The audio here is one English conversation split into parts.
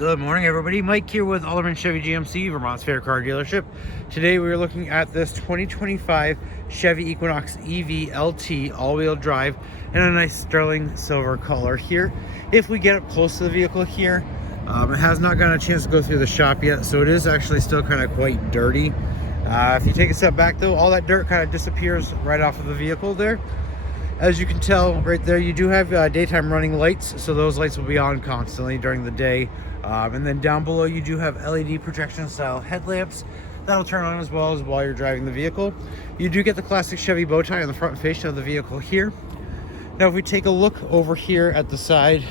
Good morning, everybody. Mike here with Alderman Chevy GMC, Vermont's favorite car dealership. Today we are looking at this 2025 Chevy Equinox EV LT all-wheel drive in a nice sterling silver color here. If we get up close to the vehicle here, it has not gotten a chance to go through the shop yet, so it is actually still kind of quite dirty. If you take a step back though, all that dirt kind of disappears right off of the vehicle there. As you can tell right there, you do have daytime running lights, so those lights will be on constantly during the day. And then down below you do have LED projection style headlamps that'll turn on as well as while you're driving the vehicle. You do get the classic Chevy bow tie on the front fascia of the vehicle here. Now if we take a look over here at the side,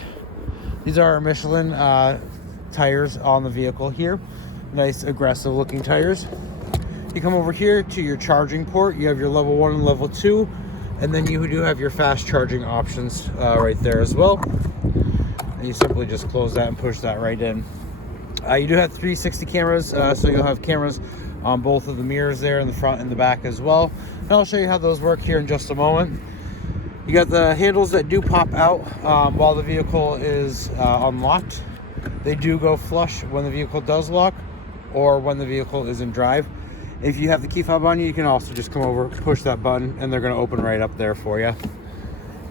these are our Michelin tires on the vehicle here. Nice aggressive looking tires. You come over here to your charging port. You have your level 1 and level 2. And then you do have your fast charging options right there as well. And you simply just close that and push that right in. You do have 360 cameras, so you'll have cameras on both of the mirrors there in the front and the back as well. And I'll show you how those work here in just a moment. You got the handles that do pop out while the vehicle is unlocked. They do go flush when the vehicle does lock or when the vehicle is in drive. If you have the key fob on you, you can also just come over, push that button, and they're going to open right up there for you.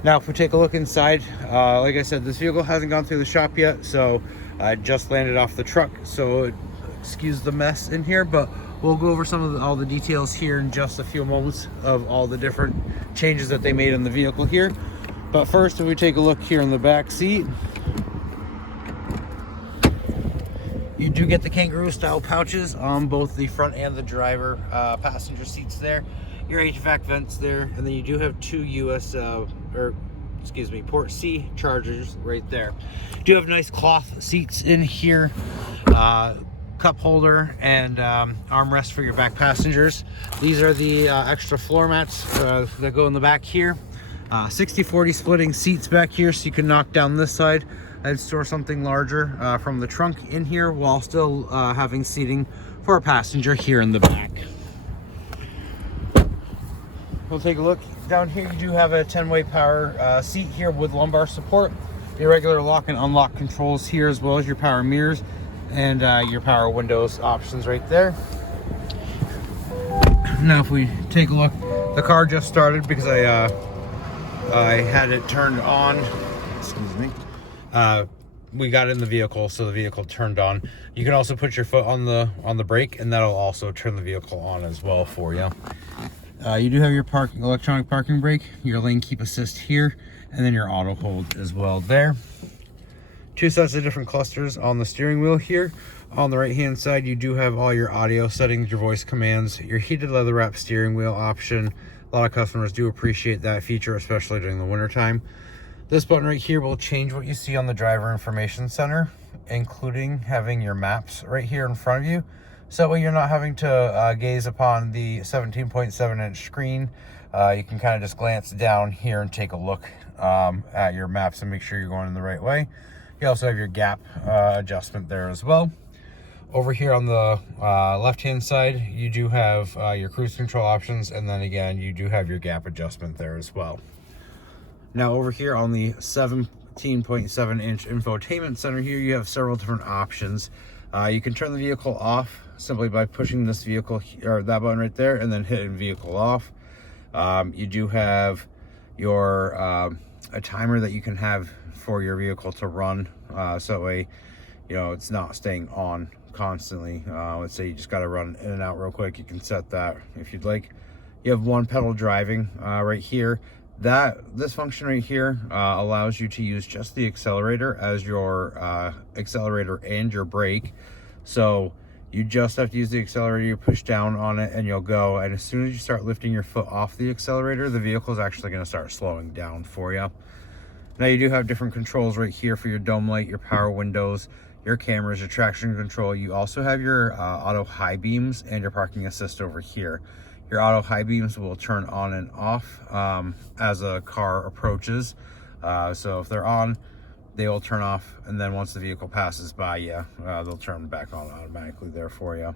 Now, if we take a look inside, like I said, this vehicle hasn't gone through the shop yet, so I just landed off the truck, so excuse the mess in here, but we'll go over some of all the details here in just a few moments of all the different changes that they made in the vehicle here. But first, if we take a look here in the back seat, you do get the kangaroo style pouches on both the front and the driver passenger seats there. Your HVAC vents there, and then you do have two port C chargers right there. You do have nice cloth seats in here, cup holder and armrest for your back passengers. These are the extra floor mats that go in the back here. 60-40 splitting seats back here, so you can knock down this side and store something larger from the trunk in here while still having seating for a passenger here in the back. We'll take a look down here. You do have a 10-way power seat here with lumbar support, your regular lock and unlock controls here, as well as your power mirrors and your power windows options right there. Now if we take a look, the car just started because I had it turned on. Excuse me. We got in the vehicle, so the vehicle turned on. You can also put your foot on the brake, and that'll also turn the vehicle on as well for you. You do have your electronic parking brake, your lane keep assist here, and then your auto hold as well there. Two sets of different clusters on the steering wheel here. On the right hand side, you do have all your audio settings, your voice commands, your heated leather wrap steering wheel option. A lot of customers do appreciate that feature, especially during the winter time. This button right here will change what you see on the driver information center, including having your maps right here in front of you. So that way you're not having to gaze upon the 17.7-inch screen. You can kind of just glance down here and take a look at your maps and make sure you're going in the right way. You also have your gap adjustment there as well. Over here on the left-hand side, you do have your cruise control options, and then again, you do have your gap adjustment there as well. Now over here on the 17.7-inch infotainment center here, you have several different options. You can turn the vehicle off simply by pushing this vehicle or that button right there and then hitting vehicle off. You do have your a timer that you can have for your vehicle to run, so that way it's not staying on constantly. Let's say you just got to run in and out real quick, you can set that if you'd like. You have one pedal driving right here. This function right here allows you to use just the accelerator as your accelerator and your brake. So you just have to use the accelerator, you push down on it and you'll go. And as soon as you start lifting your foot off the accelerator, the vehicle is actually going to start slowing down for you. Now you do have different controls right here for your dome light, your power windows, your cameras, your traction control. You also have your auto high beams and your parking assist over here. Your auto high beams will turn on and off as a car approaches. So if they're on, they will turn off, and then once the vehicle passes by you, they'll turn back on automatically there for you.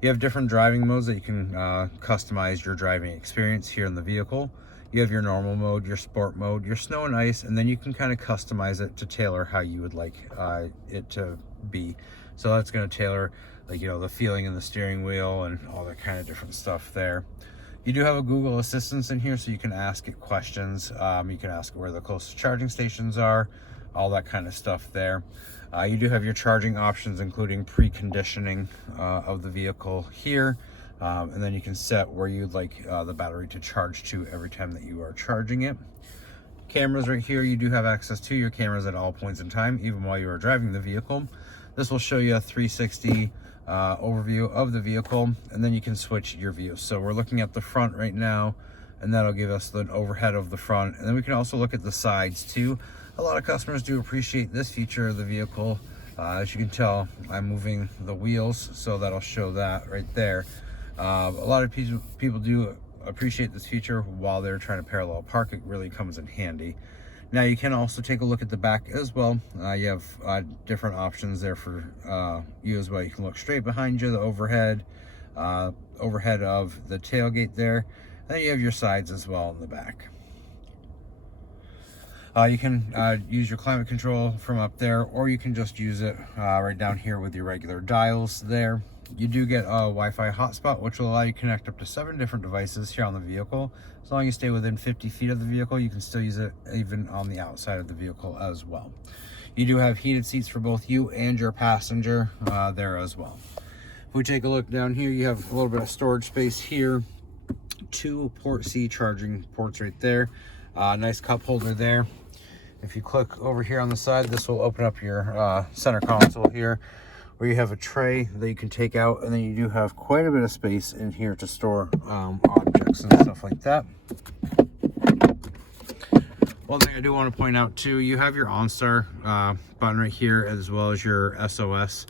You have different driving modes that you can customize your driving experience here in the vehicle. You have your normal mode, your sport mode, your snow and ice, and then you can kind of customize it to tailor how you would like it to be. So that's going to tailor, like, you know, the feeling in the steering wheel and all that kind of different stuff there. You do have a Google Assistant in here, so you can ask it questions. You can ask where the closest charging stations are, all that kind of stuff there. You do have your charging options, including preconditioning of the vehicle here. And then you can set where you'd like the battery to charge to every time that you are charging it. Cameras right here, you do have access to your cameras at all points in time, even while you are driving the vehicle. This will show you a 360 overview of the vehicle, and then you can switch your views. So we're looking at the front right now, and that'll give us the overhead of the front. And then we can also look at the sides too. A lot of customers do appreciate this feature of the vehicle. As you can tell, I'm moving the wheels, so that'll show that right there. A lot of people do appreciate this feature while they're trying to parallel park. It really comes in handy. Now you can also take a look at the back as well. You have different options there for you as well. You can look straight behind you, the overhead of the tailgate there. And then you have your sides as well in the back. You can use your climate control from up there, or you can just use it right down here with your regular dials there. You do get a Wi-Fi hotspot, which will allow you to connect up to 7 different devices here on the vehicle. As long as you stay within 50 feet of the vehicle, you can still use it even on the outside of the vehicle as well. You do have heated seats for both you and your passenger there as well. If we take a look down here, you have a little bit of storage space here. 2 port C charging ports right there. Nice cup holder there. If you click over here on the side, this will open up your center console here, where you have a tray that you can take out, and then you do have quite a bit of space in here to store objects and stuff like that. One thing I do want to point out too, you have your OnStar button right here, as well as your SOS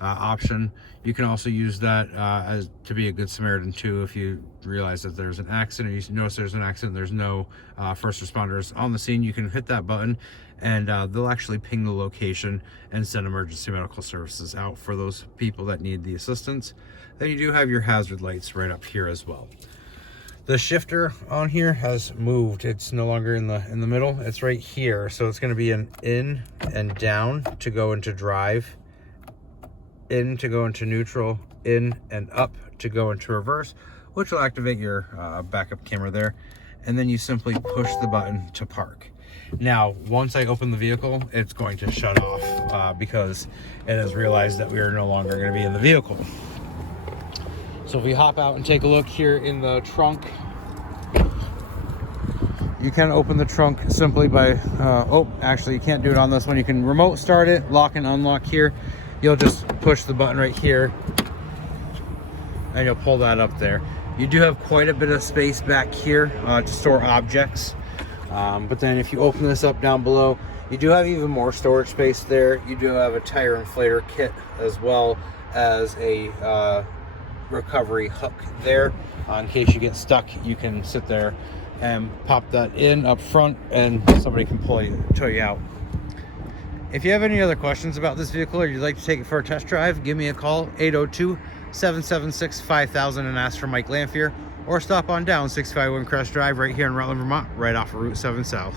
option. You can also use that as to be a good Samaritan too. If you realize that there's an accident, you notice there's an accident, there's no first responders on the scene, you can hit that button and they'll actually ping the location and send emergency medical services out for those people that need the assistance. Then you do have your hazard lights right up here as well. The shifter on here has moved. It's no longer in the middle, it's right here. So it's going to be an in and down to go into drive, in to go into neutral, in and up to go into reverse, which will activate your backup camera there. And then you simply push the button to park. Now, once I open the vehicle, it's going to shut off because it has realized that we are no longer going to be in the vehicle. So if we hop out and take a look here in the trunk, you can open the trunk simply by, oh, actually you can't do it on this one. You can remote start it, lock and unlock here. You'll just push the button right here and you'll pull that up there. You do have quite a bit of space back here to store objects. But then if you open this up down below, you do have even more storage space there. You do have a tire inflator kit as well as a recovery hook there. In case you get stuck, you can sit there and pop that in up front and somebody can tow you out. If you have any other questions about this vehicle or you'd like to take it for a test drive, give me a call, 802-776-5000, and ask for Mike Lamphere, or stop on down 651 Crest Drive right here in Rutland, Vermont, right off of Route 7 South.